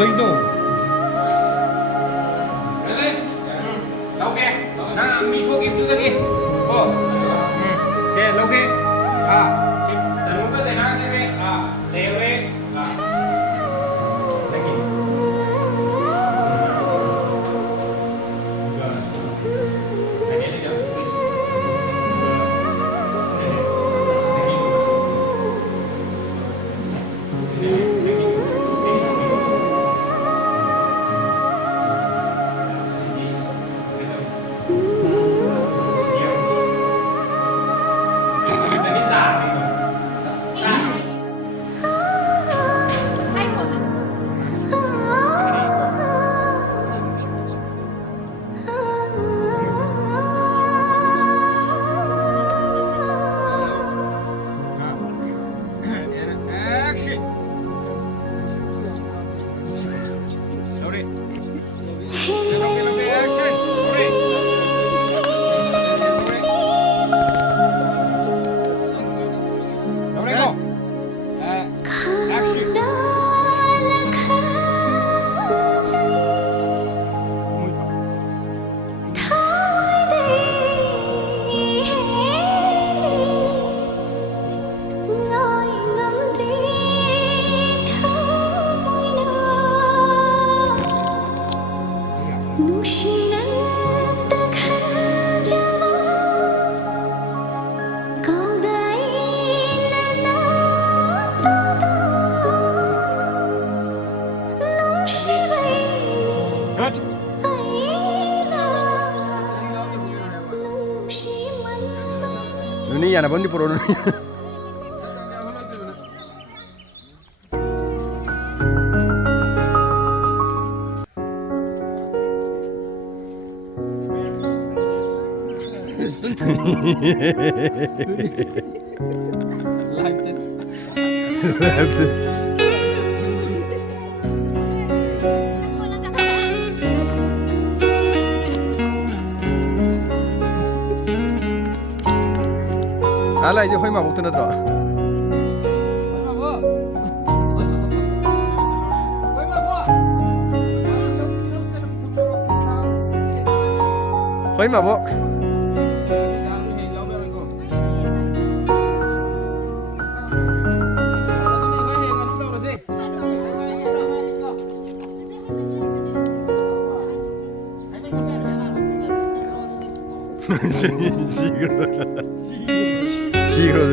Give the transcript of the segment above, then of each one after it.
ꯀꯩꯅꯣ ꯂꯧꯒꯦ ꯅꯪ ꯃꯤ ꯊꯣꯛꯈꯤꯕꯗꯨꯗꯒꯤ ꯀꯣ ꯁꯦ ꯂꯧꯒꯦ ꯁꯤ ꯇꯅꯨꯒ ꯗꯥꯏꯅꯥꯒꯁꯦ ꯂꯩꯍꯧꯔꯦ ꯅꯪꯒꯤ 눈이 안 아버님 보러 눈이 알아 이제 허이마 못 들어들어 허이마 뭐 시그러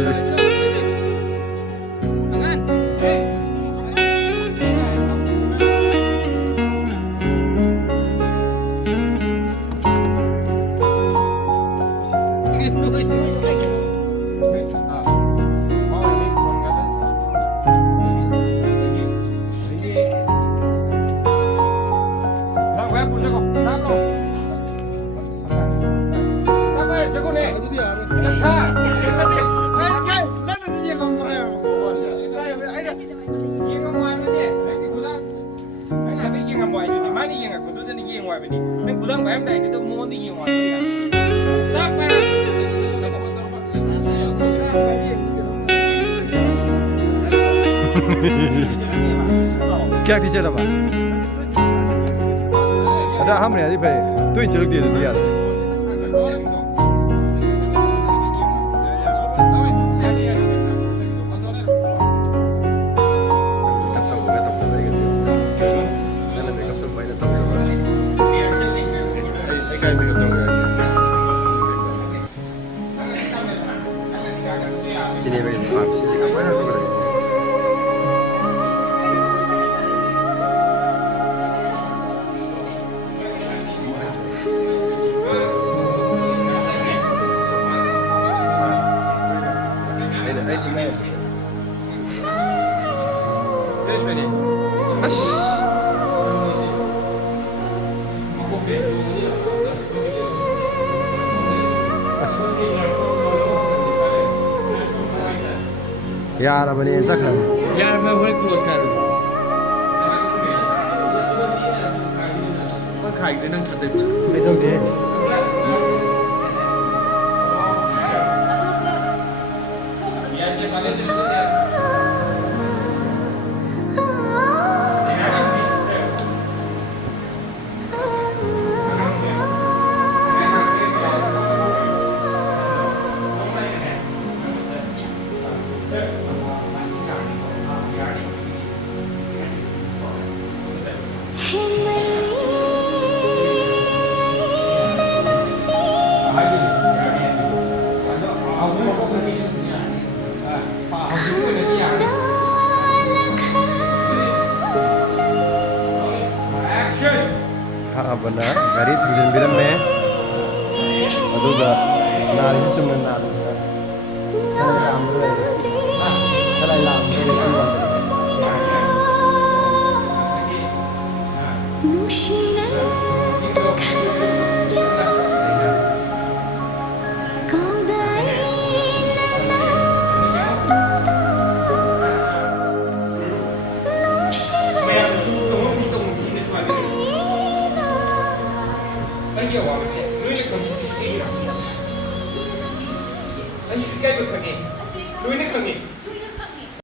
क्या टीचर लगा अदा हमने आदि भाई तो इन चलक दिए दिया sini bagi pak sisi kamera tu berarti यार अब नहीं ऐसा कर यार मैं वही क्लोज कर रहा हूँ मैं खाई देना खाते नहीं तो दे ꯍꯥꯞꯄꯅ ꯒꯥꯔꯤ ꯊꯤꯡꯖꯤꯟꯕꯤꯔꯝꯃꯦ ꯑꯗꯨꯒ ꯅꯥꯔꯤꯁꯤ ꯆꯨꯝꯅ ꯅꯥꯗꯕ ꯈꯔ ꯂꯥꯝꯕ ꯂꯩꯔꯦ ꯈꯔ ꯂꯥꯝꯕ ꯂꯩꯔꯦ ꯑꯩꯒꯤ ꯑꯋꯥꯕꯁꯦ ꯂꯣꯏꯅ ꯈꯪꯕꯤꯔꯤꯁꯤ ꯑꯩꯁꯨ ꯏꯀꯥꯏꯕ ꯈꯪꯉꯤ ꯂꯣꯏꯅ ꯈꯪꯉꯤ